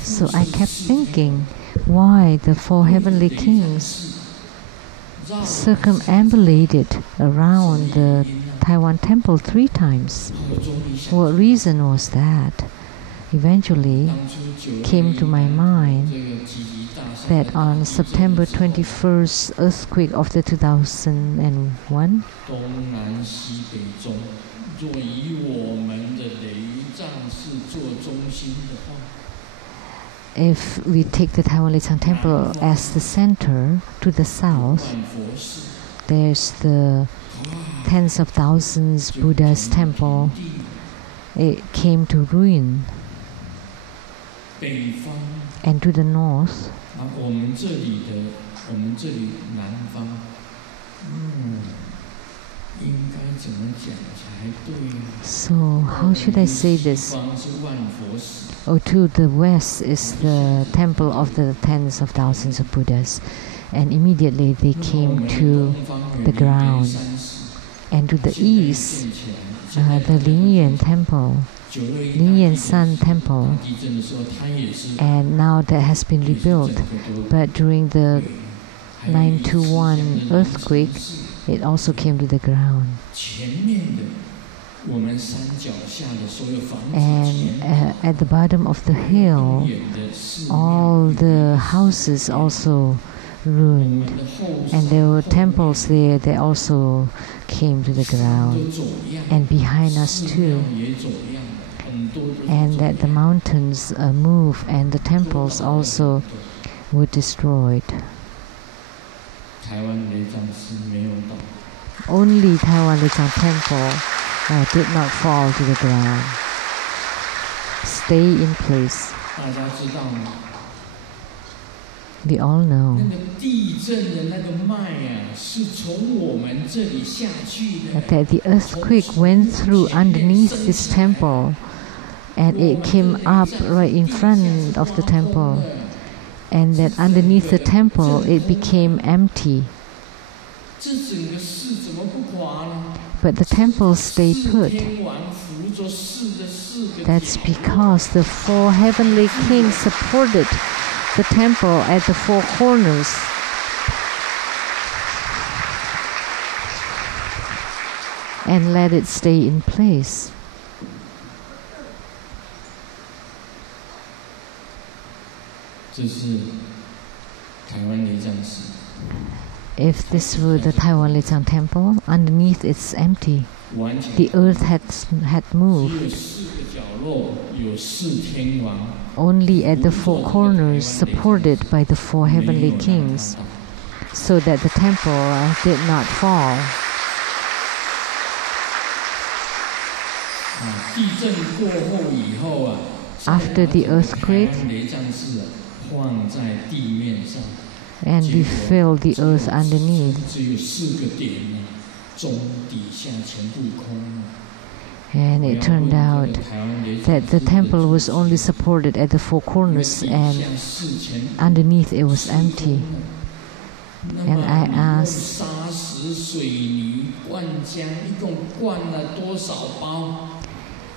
So I kept thinking, why the 4 heavenly kings circumambulated around the Taiwan temple 3 times. What reason was that? Eventually came to my mind that on September 21st earthquake of the 2001, if we take the Taiwan Lichang Temple as the center to the south, there's the tens of thousands Buddha's temple. It came to ruin. And to the north, so how should I say this? Oh, to the west is the temple of the tens of thousands of Buddhas, and immediately they came to the ground. And to the east, the Lian temple, Lian Sun temple, and now that has been rebuilt. But during the 921 earthquake, it also came to the ground. And at the bottom of the hill, all the houses also ruined, and there were temples there that also came to the ground, and behind us too. And that the mountains moved, and the temples also were destroyed. Only Taiwan Lichang Temple did not fall to the ground. Stay in place. We all know that the earthquake went through underneath this temple, and it came up right in front of the temple, and that underneath the temple it became empty. But the temple stayed put. That's because the 4 heavenly kings supported the temple at the 4 corners. And let it stay in place. If this were the Taiwan Lichang Temple, underneath it's empty. The earth had moved. Only at the 4 corners, supported by the 4 heavenly kings, so that the temple did not fall. After the earthquake, and we filled the earth underneath, and it turned out that the temple was only supported at the 4 corners, and underneath it was empty. And I asked,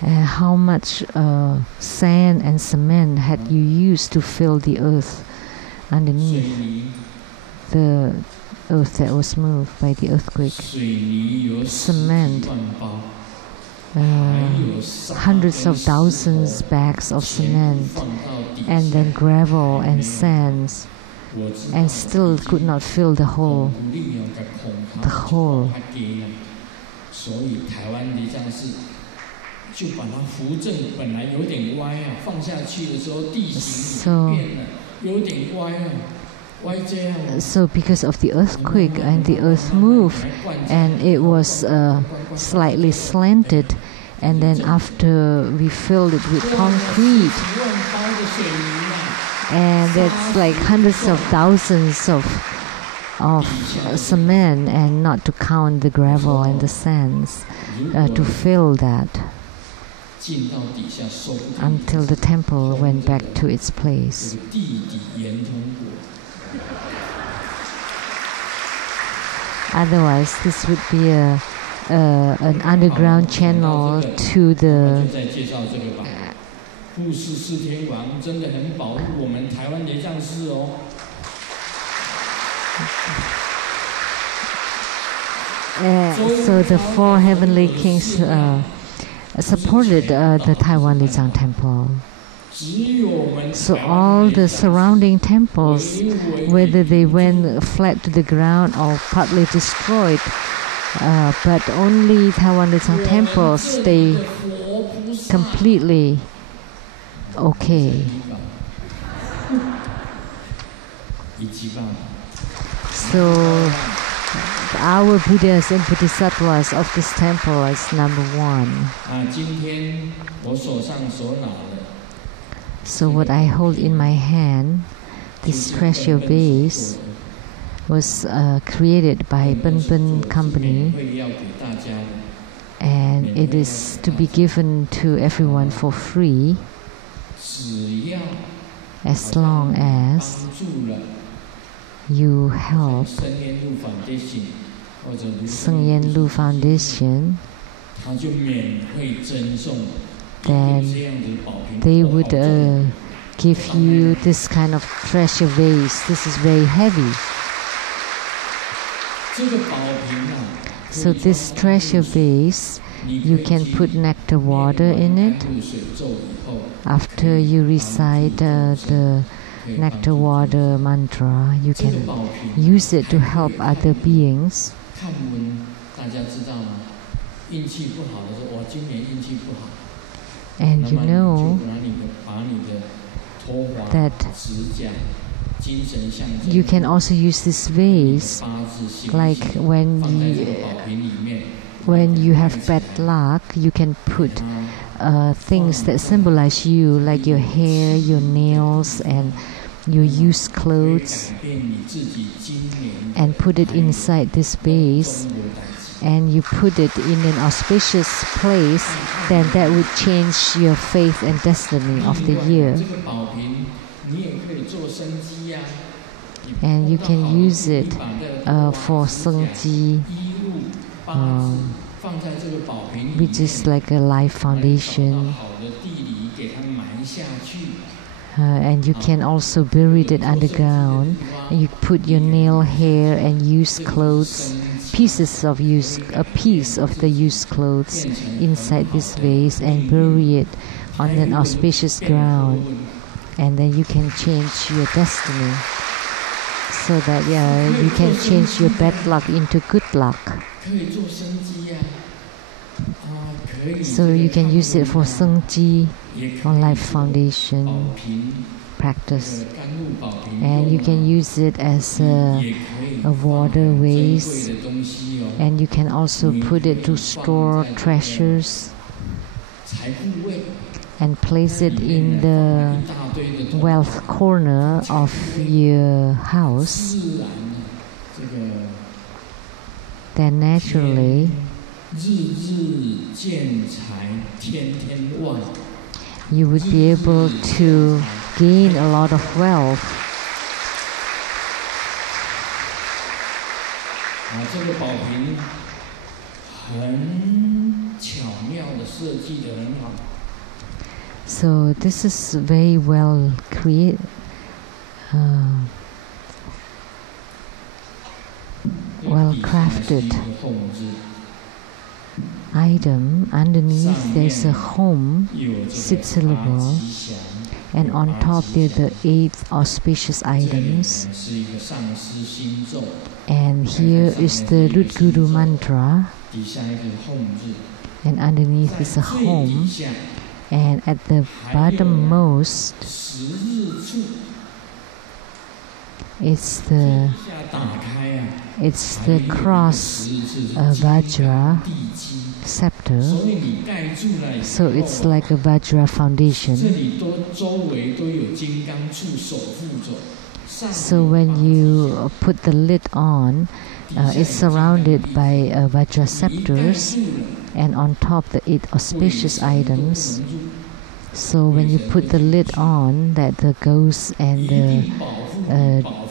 how much sand and cement had you used to fill the earth underneath the earth that was moved by the earthquake? Cement, hundreds of thousands bags of cement, and then gravel and sands, and still could not fill the hole. So because of the earthquake, and the earth moved, and it was slightly slanted, and then after we filled it with concrete, and that's like hundreds of thousands of cement, and not to count the gravel and the sands, to fill that, until the temple went back to its place. Otherwise, this would be an underground channel to the So the 4 heavenly kings supported the Taiwan Lizang temple. So all the surrounding temples, whether they went flat to the ground or partly destroyed, but only Taiwan Lizang temple stay completely okay. So our Buddhas and Bodhisattvas of this temple is number 1. So what I hold in my hand, this treasure vase, was created by Ben Ben Company, and it is to be given to everyone for free as long as you help Sheng-yen Lu Foundation. Then they would give you this kind of treasure vase. This is very heavy. So this treasure vase, you can put nectar water in it. After you recite the nectar water mantra, you can use it to help other beings. And you know that you can also use this vase, like when you have bad luck, you can put things that symbolize you, like your hair, your nails, and your used clothes, and put it inside this vase, and you put it in an auspicious place, then that would change your faith and destiny of the year. And you can use it for Sheng-ji, which is like a life foundation. And you can also bury it underground. And you put your nail, hair, and used clothes, a piece of the used clothes inside this vase, and bury it on an auspicious ground. And then you can change your destiny, so that you can change your bad luck into good luck. So you can use it for Sheng-ji or life foundation practice, and you can use it as a water vase, and you can also put it to store treasures and place it in the wealth corner of your house. Then naturally you would be able to gain a lot of wealth. So this is very well created, well crafted item. Underneath there's a home, 6 syllables, and on top there are the 8 auspicious items. And here is the root guru mantra, and underneath is a home, and at the bottommost it's the cross Vajra scepter, so it's like a Vajra foundation. So when you put the lid on, it's surrounded by Vajra scepters, and on top the 8 auspicious items. So when you put the lid on, that the ghosts and the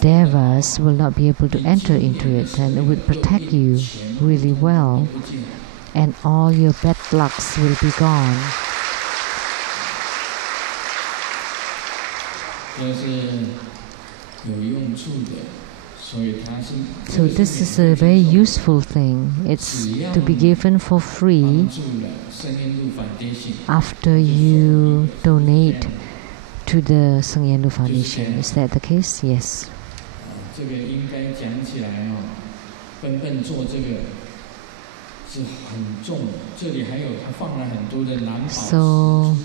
devas will not be able to enter into it, and it would protect you really well, and all your bad lucks will be gone. So this is a very useful thing. It's to be given for free after you donate to the Sheng-yen Foundation. Is that the case? Yes. So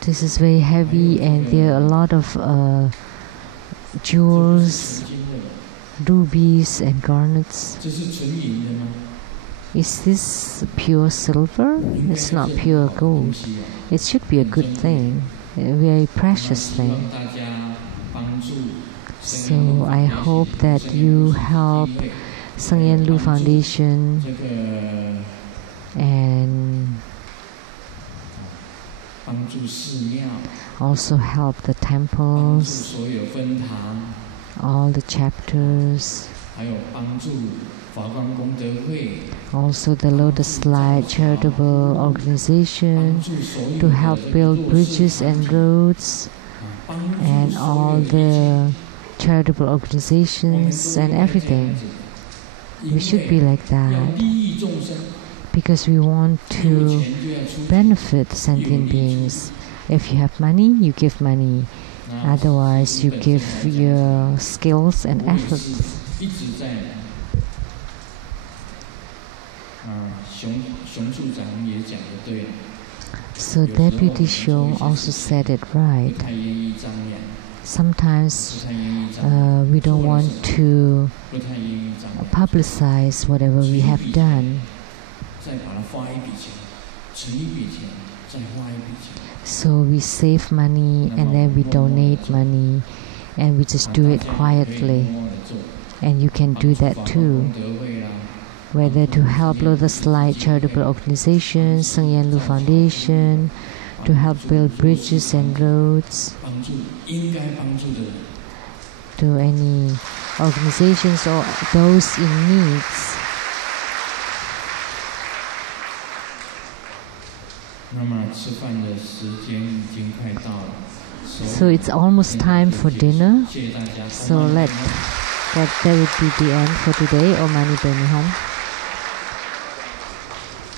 this is very heavy, and there are a lot of jewels, rubies and garnets. Is this pure silver? It's not pure gold. It should be a good thing, a very precious thing. So I hope that you help Sheng-yen Foundation and also help the temples, all the chapters, also the Lotus Light Charitable Organization to help build bridges and roads, and all the charitable organizations and everything. We should be like that because we want to benefit sentient beings. If you have money, you give money. Otherwise, you give your skills and efforts. So Deputy Sheng also said it right. Sometimes we don't want to publicize whatever we have done. So we save money and then we donate money and we just do it quietly. And you can do that too. Whether to help Lotus Light Charitable Organization, Sheng-yen Foundation, to help build bridges and roads, to any organizations or those in needs. So it's almost time for dinner. So that would be the end for today. Om Mani Padme Hum.